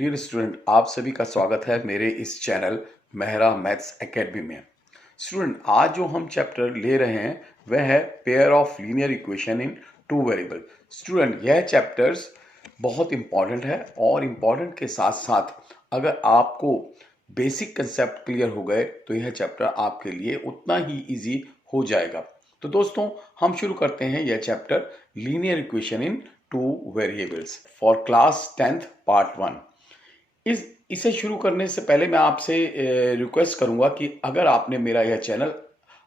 Dear student, आप सभी का स्वागत है मेरे इस चैनल मेहरा मैथ्स एकेडमी में। स्टूडेंट, आज जो हम चैप्टर ले रहे हैं वह है pair of linear equation in two variable. Student, यह चैप्टर्स बहुत इंपॉर्टेंट है और इम्पॉर्टेंट के साथ साथ अगर आपको बेसिक कंसेप्ट क्लियर हो गए तो यह चैप्टर आपके लिए उतना ही इजी हो जाएगा। तो दोस्तों, हम शुरू करते हैं यह chapter linear equation in two variables for class 10th part 1। इसे शुरू करने से पहले मैं आपसे रिक्वेस्ट करूंगा कि अगर आपने मेरा यह चैनल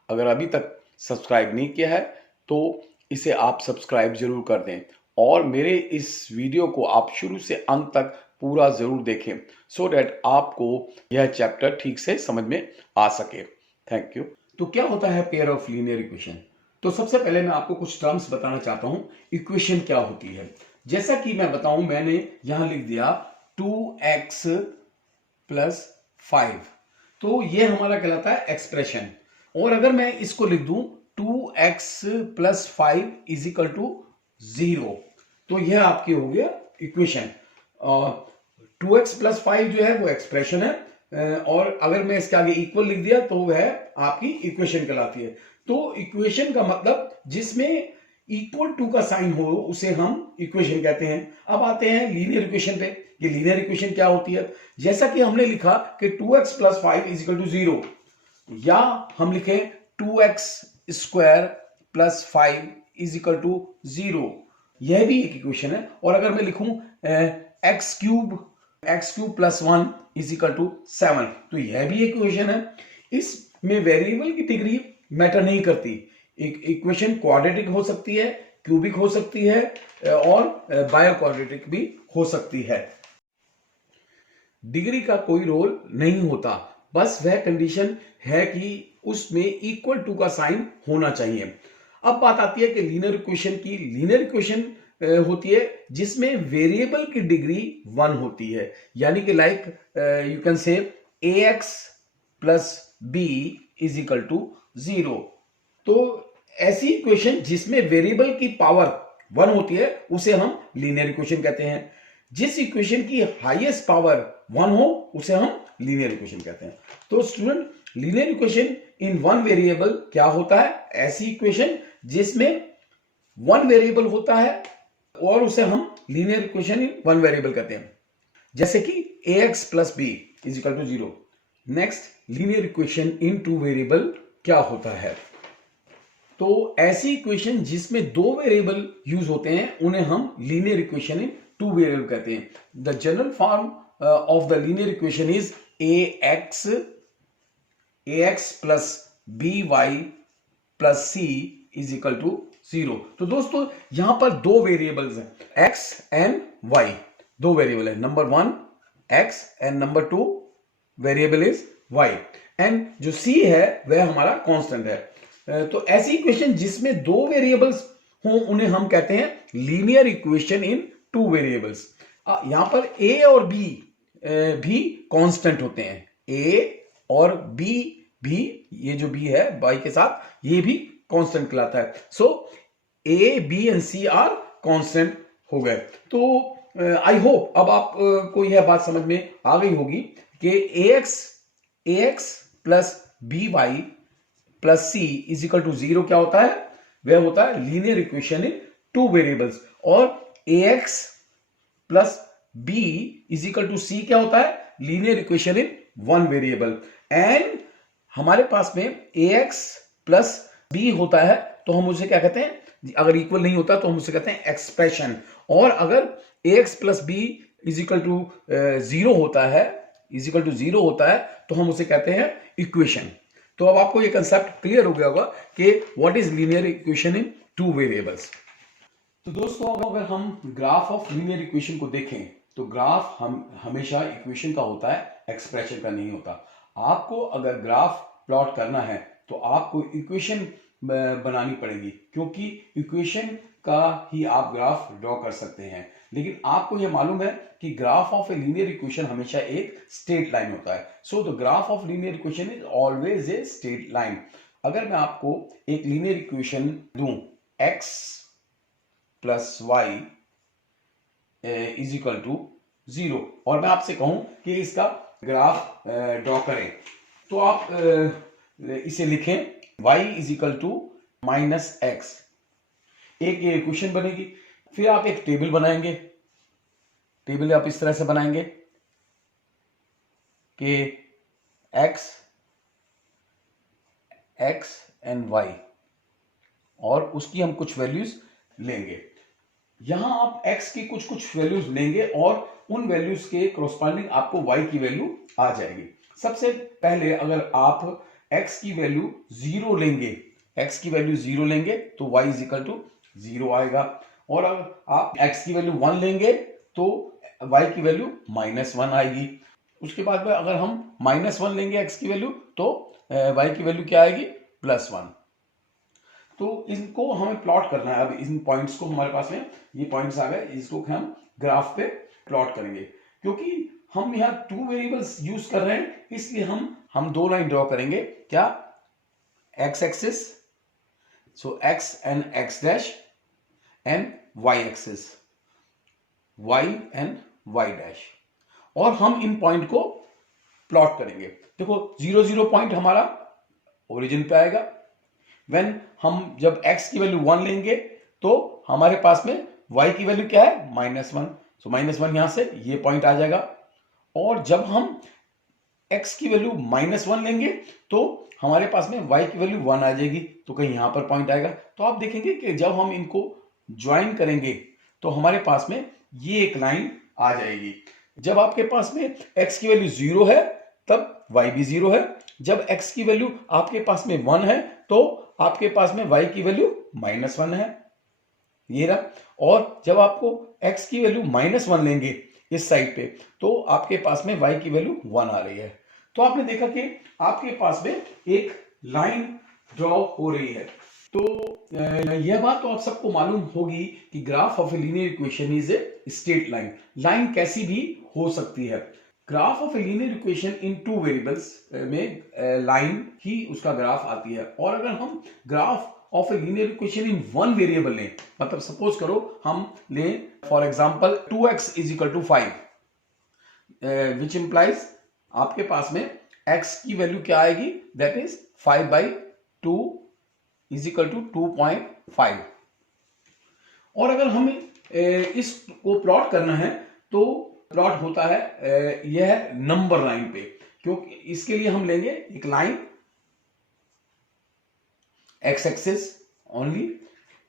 अगर अभी तक सब्सक्राइब नहीं किया है तो इसे आप सब्सक्राइब जरूर कर दें और मेरे इस वीडियो को आप शुरू से अंत तक पूरा जरूर देखें सो डैट आपको यह चैप्टर ठीक से समझ में आ सके। Thank you. तो क्या होता है पेयर ऑफ लीनियर इक्वेशन? तो सबसे पहले मैं आपको कुछ टर्म्स बताना चाहता हूं, इक्वेशन क्या होती है। जैसा कि मैं बताऊं, मैंने यहां लिख दिया 2x प्लस 5, तो ये हमारा कहलाता है एक्सप्रेशन। और अगर मैं इसको लिख दूं 2x plus 5 is equal to 0, तो यह आपकी हो गया इक्वेशन। 2x प्लस 5 जो है वो एक्सप्रेशन है और अगर मैं इसके आगे इक्वल लिख दिया तो वह आपकी इक्वेशन कहलाती है। तो इक्वेशन का मतलब जिसमें इक्वल टू का साइन हो उसे हम इक्वेशन कहते हैं। अब आते हैं लीनियर इक्वेशन पे। ये लीनियर इक्वेशन क्या होती है? जैसा कि हमने लिखा कि 2x plus 5 is equal to 0, या हम लिखें 2x square plus 5 is equal to 0, यह भी एक इक्वेशन है। और अगर मैं लिखूं x cube plus 1 is equal to 7, तो यह भी एक इक्वेशन है। इसमें वेरिएबल की डिग्री मैटर नहीं करती। एक इक्वेशन क्वाड्रेटिक हो सकती है, क्यूबिक हो सकती है और बायो क्वाड्रेटिक भी हो सकती है। डिग्री का कोई रोल नहीं होता, बस वह कंडीशन है कि उसमें इक्वल टू का साइन होना चाहिए। अब बात आती है कि लीनियर इक्वेशन की। लीनियर इक्वेशन होती है जिसमें वेरिएबल की डिग्री 1 होती है, यानी कि like you can say ax plus b is equal to 0। तो ऐसी इक्वेशन जिसमें वेरिएबल की पावर 1 होती है उसे हम लीनियर इक्वेशन कहते हैं। जिस इक्वेशन की हाईएस्ट पावर 1 हो उसे हम लीनियर इक्वेशन कहते हैं। तो student, linear equation in one variable क्या होता है? ऐसी इक्वेशन जिसमें वन वेरिएबल होता है और उसे हम linear equation in one variable कहते हैं, जैसे कि ax plus b is equal to 0। Next, linear equation in two variable क्या होता है? तो ऐसी इक्वेशन जिसमें दो वेरिएबल यूज होते हैं उन्हें हम linear equation in two variable कहते हैं। The general form of the linear equation is ax plus by plus c is equal to 0। तो दोस्तों, यहां पर दो वेरिएबल्स हैं, x एंड y। दो वेरिएबल है, number 1 x and number 2 variable is y, and जो c है वह हमारा कांस्टेंट है। तो ऐसी इक्वेशन जिसमें दो वेरिएबल्स हों उन्हें हम कहते हैं linear equation in two variables. यहां पर a और b भी कांस्टेंट होते हैं। a और b भी, ये जो b है y के साथ, ये भी कांस्टेंट कहलाता है। So a b and c are constant हो गए। तो आई होप अब आपको यह बात समझ में आ गई होगी कि ax plus by plus c is equal to 0 क्या होता है? वह होता है linear equation in two variables. और ax plus b is equal to c क्या होता है? Linear equation in one variable. And हमारे पास में ax प्लस b होता है तो हम उसे क्या कहते हैं? अगर इक्वल नहीं होता तो हम उसे कहते हैं एक्सप्रेशन। और अगर ax plus b is equal to 0 होता है तो हम उसे कहते हैं इक्वेशन। तो अब आपको ये कंसेप्ट क्लियर हो गया होगा कि what is linear equation in two variables. तो दोस्तों, अगर हम ग्राफ ऑफ लीनियर इक्वेशन को देखें तो ग्राफ हम हमेशा इक्वेशन का होता है, एक्सप्रेशन का नहीं होता। आपको अगर ग्राफ प्लॉट करना है तो आपको इक्वेशन बनानी पड़ेगी, क्योंकि इक्वेशन का ही आप ग्राफ ड्रॉ कर सकते हैं। लेकिन आपको यह मालूम है कि graph of a linear equation हमेशा एक स्ट्रेट लाइन होता है। So the graph of linear equation is always a straight line. अगर मैं आपको एक लीनियर इक्वेशन दूं, x plus y is equal to 0 और मैं आपसे कहूं कि इसका ग्राफ ड्रॉ करें, तो आप इसे लिखें y is equal to minus x, एक ये इक्वेशन बनेगी। फिर आप एक टेबल बनाएंगे, टेबल आप इस तरह से बनाएंगे कि x एंड y, और उसकी हम कुछ वैल्यूज लेंगे। यहां आप x की कुछ वैल्यूज लेंगे और उन वैल्यूज के कॉरस्पॉन्डिंग आपको y की वैल्यू आ जाएगी। सबसे पहले अगर आप x की वैल्यू 0 लेंगे, x की वैल्यू 0 लेंगे तो y इज इक्वल टू 0 आएगा, और अगर आप x की वैल्यू 1 लेंगे तो y की वैल्यू -1 आएगी। उसके बाद में अगर हम -1 लेंगे x की वैल्यू तो y की वैल्यू क्या आएगी, +1। तो इनको हमें प्लॉट करना है। अब इन पॉइंट्स को हमारे पास में ये पॉइंट्स आ गए, इसको हम ग्राफ पे प्लॉट करेंगे। क्योंकि हम यहाँ 2 वेरिएबल्स यूज कर रहे हैं, इसलिए हम 2 लाइन ड्रॉ करेंगे। क्या, x axis, so x and x dash, and y axis, y and y dash, और हम इन पॉइंट को प्लॉट करेंगे। देखो 0 0 पॉइंट हमारा ओरिजिन पे आएगा। व्हेन हम जब x की वैल्यू 1 लेंगे तो हमारे पास में y की वैल्यू क्या है, -1, सो -1 यहां से ये पॉइंट आ जाएगा। और जब हम x की वैल्यू -1 लेंगे तो हमारे पास में y की वैल्यू 1 आ जाएगी, तो कहीं यहां पर पॉइंट आएगा। तो आप देखेंगे कि जब हम इनको ज्वाइन करेंगे तो हमारे पास में ये एक लाइन आ जाएगी। जब आपके पास में x की वैल्यू 0 है तब y भी 0 है, जब x की वैल्यू आपके पास में 1 है तो आपके पास में y की वैल्यू -1 है, ये रहा। और जब आपको x की वैल्यू -1 लेंगे इस साइड पे तो आपके पास में y की वैल्यू 1 आ रही है। तो आपने देखा कि आपके पास में एक लाइन ड्रॉ हो रही है। तो यह बात तो आप सबको मालूम होगी कि graph of a linear equation is a straight line. Line कैसी भी हो सकती है। Graph of a linear equation in 2 variables में लाइन ही उसका ग्राफ आती है। और अगर हम graph of a linear equation in 1 variable लें, मतलब सपोज करो हम लें for example 2x is equal to 5, which implies आपके पास में x की वैल्यू क्या आएगी, that is 5/2 is equal to 2.5। और अगर हमें इसको प्लॉट करना है तो प्लॉट होता है यह नंबर लाइन पे, क्योंकि इसके लिए हम लेंगे एक लाइन x एक्सिस ओनली,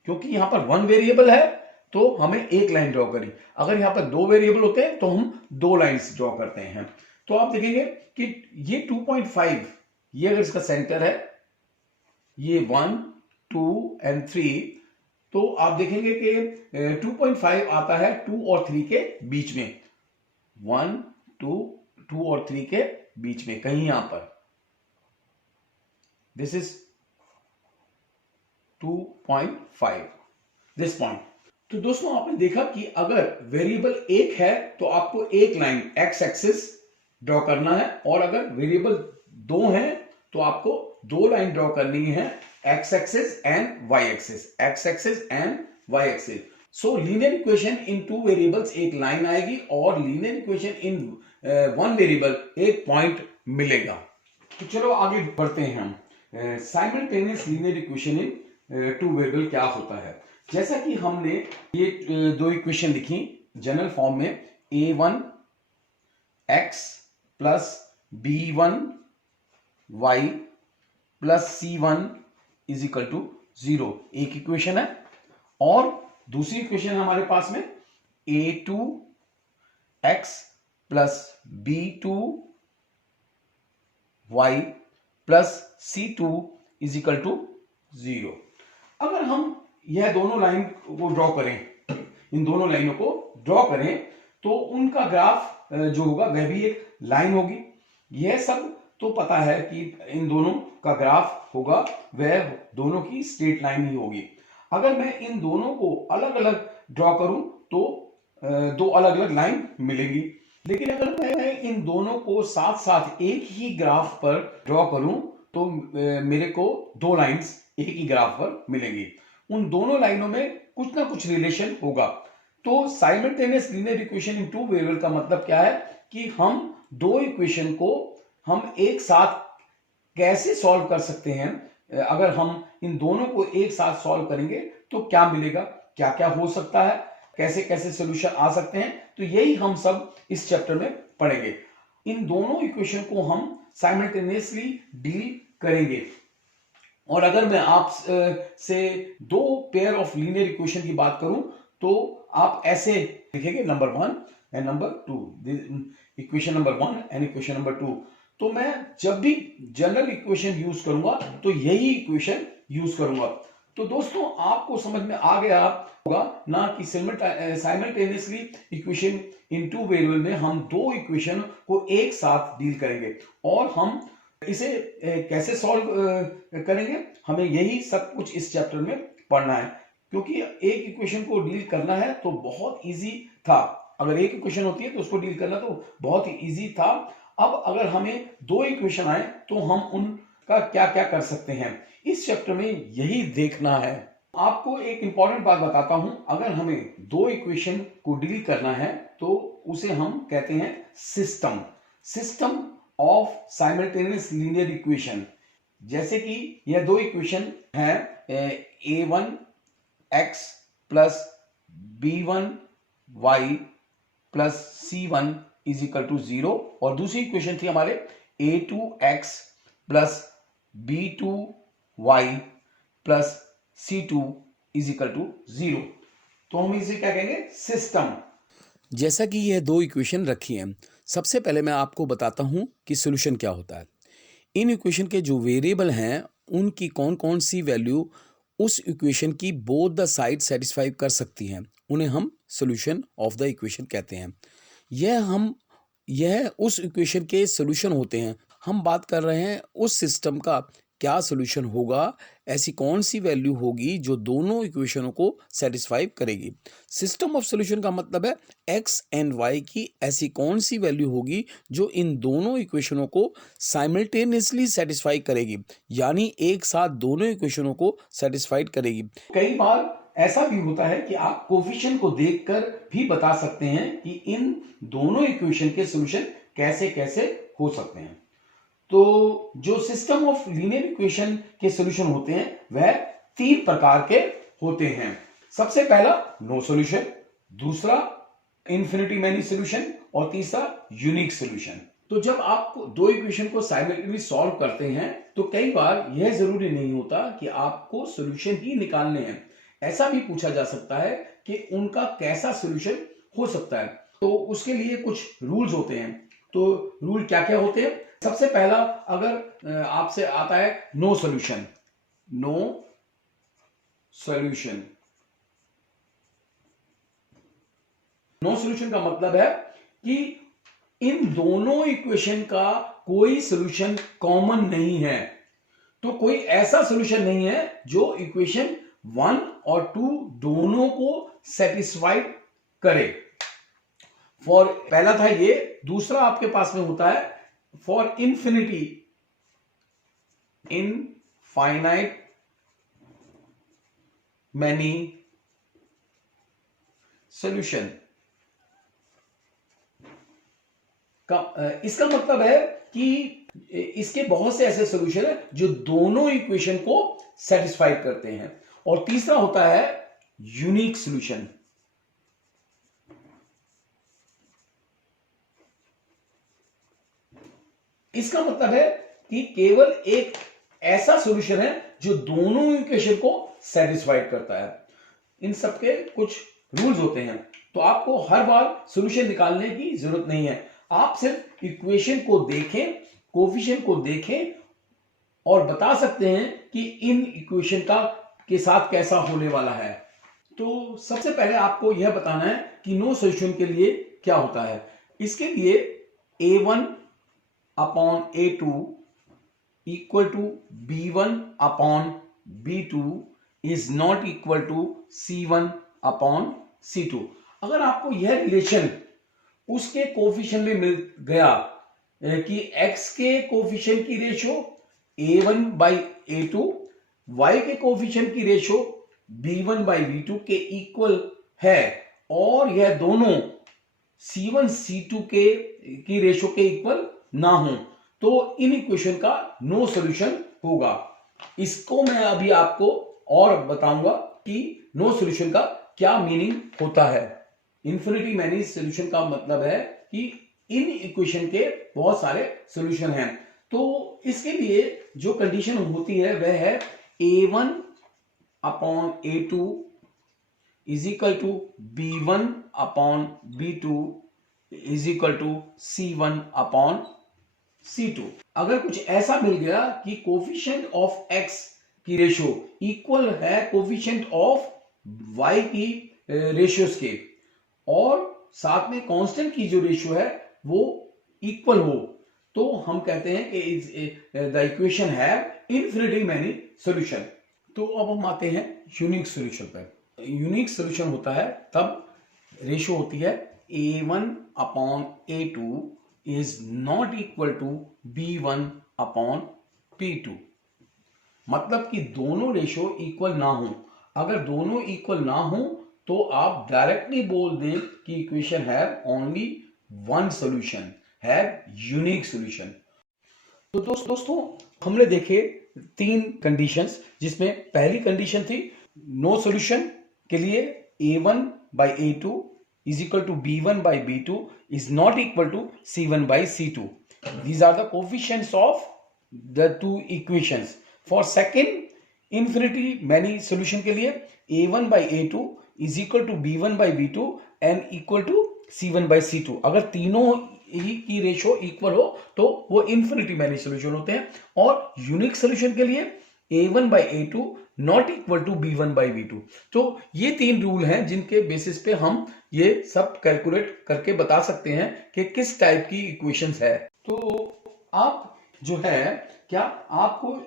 क्योंकि यहां पर 1 वेरिएबल है तो हमें एक लाइन ड्रॉ करी। अगर यहां पर 2 वेरिएबल होते हैं तो हम 2 लाइंस ड्रॉ करते हैं। तो आप देखेंगे कि ये 2.5, ये अगर इसका सेंटर है, ये 1 2 एंड 3, तो आप देखेंगे कि 2.5 आता है 2 और 3 के बीच में, 1 2 और 3 के बीच में कहीं यहां पर, दिस इज 2.5, दिस पॉइंट। तो दोस्तों आपने देखा कि अगर वेरिएबल एक है तो आपको एक लाइन x एक्सिस ड्रॉ करना है, और अगर वेरिएबल 2 हैं तो आपको 2 लाइन ड्रॉ करनी है, x axis and y axis, x axis and y axis. So linear equation in 2 variables एक लाइन आएगी, और लीनियर इक्वेशन इन 1 वेरिएबल एक पॉइंट मिलेगा। तो चलो आगे बढ़ते हैं हम। Simultaneous linear equation in 2 variable क्या होता है। जैसा कि हमने ये 2 इक्वेशन लिखी जनरल फॉर्म में, a1 x plus b1 y plus c1 is equal to 0, एक इक्वेशन है। और दूसरी इक्वेशन हमारे पास में a2 x plus b2 y plus c2 is equal to 0। अगर हम यह दोनों लाइन को ड्रॉ करें, इन दोनों लाइनों को ड्रॉ करें, तो उनका ग्राफ जो होगा वह भी एक लाइन होगी। यह सब तो पता है कि इन दोनों का ग्राफ होगा वह दोनों की स्ट्रेट लाइन ही होगी। अगर मैं इन दोनों को अलग अलग ड्रॉ करूं तो 2 अलग अलग लाइन मिलेंगी। लेकिन अगर मैं इन दोनों को साथ साथ एक ही ग्राफ पर ड्रॉ करूं तो मेरे को 2 लाइंस एक ही ग्राफ पर मिलेंगी। उन दोनों लाइनों में कुछ ना कुछ रिलेशन होगा। तो simultaneous linear equation in two variable का मतलब क्या है कि हम दो इक्वेशन को हम एक साथ कैसे सॉल्व कर सकते हैं। अगर हम इन दोनों को एक साथ सॉल्व करेंगे तो क्या मिलेगा, क्या क्या हो सकता है, कैसे कैसे सॉल्यूशन आ सकते हैं, तो यही हम सब इस चैप्टर में पढ़ेंगे। इन दोनों इक्वेशन को हम साइमल्टेनियसली डील करेंगे। और अगर मैं आप से दो पेयर ऑफ लीनियर इक्वेशन की बात करूं तो आप ऐसे लिखेंगे, number 1 and number 2, equation number 1 and equation number 2। तो मैं जब भी जनरल इक्वेशन यूज करूंगा तो यही इक्वेशन यूज करूंगा। तो दोस्तों आपको समझ में आ गया होगा ना कि simultaneously equation in two variable में हम दो इक्वेशन को एक साथ डील करेंगे और हम इसे कैसे सॉल्व करेंगे, हमें यही सब कुछ इस चैप्टर में पढ़ना है। क्योंकि एक इक्वेशन को डील करना है तो बहुत इजी था, अगर एक इक्वेशन होती है तो उसको डील करना तो बहुत ही इजी था। अब अगर हमें दो इक्वेशन आए तो हम उनका क्या क्या कर सकते हैं, इस चैप्टर में यही देखना है। आपको एक इंपॉर्टेंट बात बताता हूं, अगर हमें दो इक्वेशन को डील करना है तो उसे हम कहते हैं system of simultaneous linear equation. जैसे कि यह दो इक्वेशन है, a1x plus b1y plus c1 is equal to 0, और दूसरी इक्वेशन थी हमारे a2x plus b2y plus c2 is equal to 0। तो हम इसे क्या कहेंगे, सिस्टम। जैसा कि यह दो इक्वेशन रखी हैं, सबसे पहले मैं आपको बताता हूं कि सॉल्यूशन क्या होता है। इन इक्वेशन के जो वेरिएबल हैं उनकी कौन कौन सी वैल्यू उस इक्वेशन की बोथ द साइड सेटिस्फाई कर सकती हैं, उन्हें हम सॉल्यूशन ऑफ द इक्वेशन कहते हैं। यह उस इक्वेशन के सॉल्यूशन होते हैं। हम बात कर रहे हैं उस सिस्टम का क्या सॉल्यूशन होगा, ऐसी कौन सी वैल्यू होगी जो दोनों इक्वेशनों को सेटिस्फाई करेगी। सिस्टम ऑफ सॉल्यूशन का मतलब है एक्स एंड वाई की ऐसी कौन सी वैल्यू होगी जो इन दोनों इक्वेशनों को साइमल्टेनियसली सेटिस्फाई करेगी, यानी एक साथ दोनों इक्वेशनों को सेटिस्फाइड करेगी। कई बार ऐसा भी होता है कि आप कोफिशिएंट को देखकर भी बता सकते हैं कि इन दोनों इक्वेशन के सॉल्यूशन कैसे कैसे हो सकते हैं। तो जो सिस्टम ऑफ लीनियर इक्वेशन के सॉल्यूशन होते हैं वह तीन प्रकार के होते हैं। सबसे पहला नो सॉल्यूशन, दूसरा इन्फिनिटी मैनी सॉल्यूशन और तीसरा यूनिक सॉल्यूशन। तो जब आप दो इक्वेशन को साइमल्टेनियसली सॉल्व करते हैं तो कई बार यह जरूरी नहीं होता कि आपको सॉल्यूशन ही निकालने हैं। ऐसा भी पूछा जा सकता है कि उनका कैसा सॉल्यूशन हो सकता है, तो उसके लिए कुछ रूल्स होते हैं। तो रूल क्या क्या होते हैं, सबसे पहला अगर आपसे आता है नो सॉल्यूशन। नो सॉल्यूशन का मतलब है कि इन दोनों इक्वेशन का कोई सॉल्यूशन कॉमन नहीं है। तो कोई ऐसा सॉल्यूशन नहीं है जो इक्वेशन 1 और 2 दोनों को सेटिस्फाइड करे। फॉर पहला था ये, दूसरा आपके पास में होता है for infinity infinite many solution. इसका मतलब है कि इसके बहुत से ऐसे सॉल्यूशन है जो दोनों इक्वेशन को सेटिस्फाई करते हैं। और तीसरा होता है यूनिक सॉल्यूशन। इसका मतलब है कि केवल एक ऐसा सॉल्यूशन है जो दोनों इक्वेशन को सेटिस्फाइड करता है। इन सबके कुछ रूल्स होते हैं, तो आपको हर बार सॉल्यूशन निकालने की जरूरत नहीं है। आप सिर्फ इक्वेशन को देखें, कोफिशिएंट को देखें और बता सकते हैं कि इन इक्वेशन का के साथ कैसा होने वाला है। तो सबसे पहले आपको यह बताना है कि नो सॉल्यूशन के लिए क्या होता है। इसके लिए a1 upon a2 equal to b1 upon b2 is not equal to c1 upon c2। अगर आपको यह रिलेशन उसके कोफिशिएंट में मिल गया कि x के कोफिशिएंट की ratio a1 by a2, y के कोफिशिएंट की रेशो b1 बाई b2 के इक्वल है और यह दोनों C1 C2 की रेशो के इक्वल ना हो तो इन इक्वेशन का नो सॉल्यूशन होगा। इसको मैं अभी आपको और बताऊंगा कि नो सॉल्यूशन का क्या मीनिंग होता है। इन्फिनिटी मैनी सॉल्यूशन का मतलब है कि इन इक्वेशन के बहुत सारे सॉल्यूशन हैं। तो इसके लिए जो कंडीशन होती है वह है A1 upon A2 is equal to B1 upon B2 is equal to C1 upon C2। अगर कुछ ऐसा मिल गया कि कोफिशिएंट ऑफ x की रेशो इक्वल है कोफिशिएंट ऑफ y की रेशियोज के और साथ में कांस्टेंट की जो रेशियो है वो इक्वल हो तो हम कहते हैं कि the equation have infinity many solution. तो अब हम आते हैं यूनिक सॉल्यूशन पर। यूनिक सॉल्यूशन होता है तब रेशियो होती है A1 upon A2 is not equal to B1 upon P2। मतलब कि दोनों रेशियो इक्वल ना हो। अगर दोनों इक्वल ना हो तो आप डायरेक्टली बोल दें कि equation have only one solution, have unique solution. तो दोस्तों हमने देखे तीन कंडीशंस, जिसमें पहली कंडीशन थी नो सॉल्यूशन के लिए A1 by A2 is equal to B1 by B2 is not equal to C1 by C2. These are the coefficients of the two equations. For second infinity many solution के लिए A1 by A2 is equal to B1 by B2 and equal to C1 by C2. अगर तीनों ही की ratio equal हो तो वो infinity many solution होते हैं। और यूनिक सोल्यूशन के लिए A1 by A2 not equal to B1 by B2। तो ये तीन रूल हैं जिनके बेसिस पे हम ये सब कैलकुलेट करके बता सकते हैं कि किस टाइप की इक्वेशंस है। तो आप जो है क्या आपको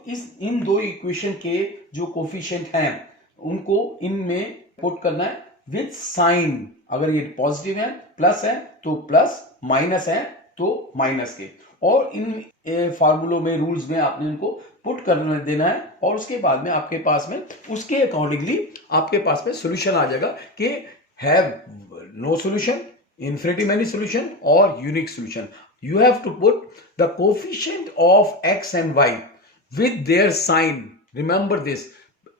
इन दो इक्वेशन के जो कोफिशिएंट हैं उनको इनमें पुट करना है विद साइन। अगर ये पॉजिटिव है प्लस है तो प्लस, माइनस है तो माइनस के, और इन फार्मूलों में रूल्स में आपने इनको पुट कर देना है और उसके बाद में आपके पास में उसके अकॉर्डिंगली आपके पास में सॉल्यूशन आ जाएगा कि have no solution, infinity many solution और unique solution. You have to put the coefficient of x and y with their sign. Remember this.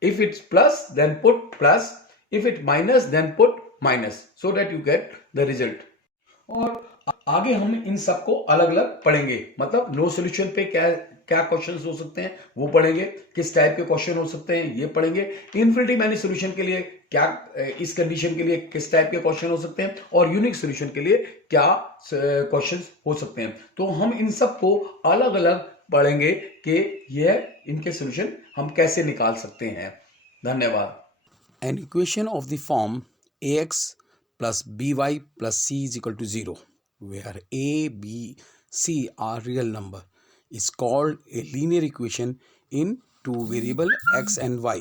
If it's plus, then put plus. If it's minus, then put minus, so that you get the result. और आगे हम इन सबको अलग अलग पढ़ेंगे। मतलब no solution पे क्या क्या क्वेश्चंस हो सकते हैं वो पढ़ेंगे, किस टाइप के क्वेश्चन हो सकते हैं ये पढ़ेंगे, इन्फिनिटी मैनी सॉल्यूशन के लिए क्या, इस कंडीशन के लिए किस टाइप के क्वेश्चन हो सकते हैं, और यूनिक सॉल्यूशन के लिए क्या क्वेश्चंस हो सकते हैं। तो हम इन सबको अलग अलग पढ़ेंगे कि यह इनके सॉल्यूशन हम कैसे निकाल सकते हैं। धन्यवाद। An equation of the form ax plus by plus c is equal to 0, where a, b, c are real number, is called a linear equation in two variable x and y.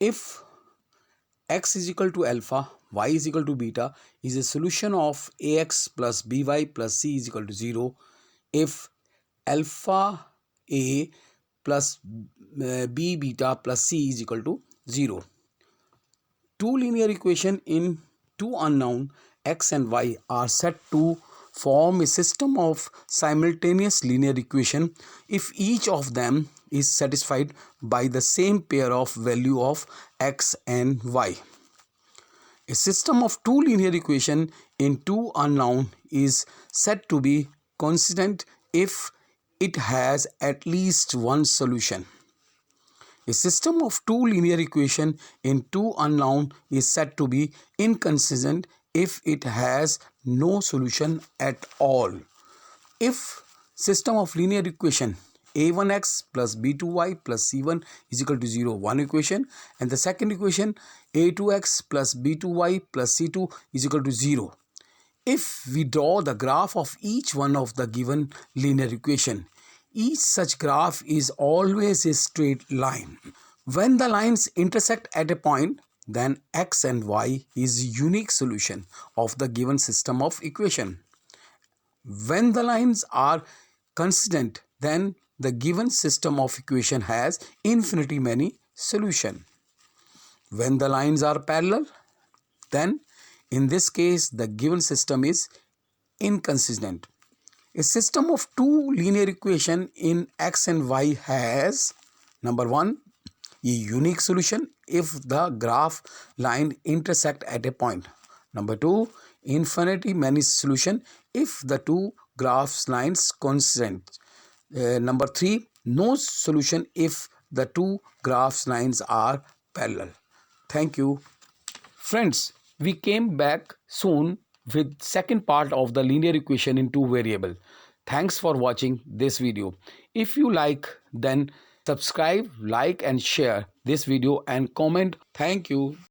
If x is equal to alpha, y is equal to beta, is a solution of ax plus by plus c is equal to 0 if alpha a plus b beta plus c is equal to 0. Two linear equations in two unknown x and y are said to form a system of simultaneous linear equation if each of them is satisfied by the same pair of value of x and y. A system of two linear equations in two unknown is said to be consistent if it has at least one solution. A system of two linear equations in two unknown is said to be inconsistent if it has no solution at all. If system of linear equation a1x plus b2y plus c1 is equal to 0, one equation, and the second equation a2x plus b2y plus c2 is equal to 0. If we draw the graph of each one of the given linear equation, each such graph is always a straight line. When the lines intersect at a point, then x and y is unique solution of the given system of equation. When the lines are consistent, then the given system of equation has infinitely many solution. When the lines are parallel, then In this case, the given system is inconsistent. A system of two linear equation in x and y has, number one, a unique solution if the graph line intersect at a point. Number two, infinitely many solution if the two graphs lines coincident. Number three, no solution if the two graphs lines are parallel. Thank you. Friends, we came back soon with second part of the linear equation in two variable. Thanks for watching this video. If you like, then subscribe, like and share this video and comment. Thank you.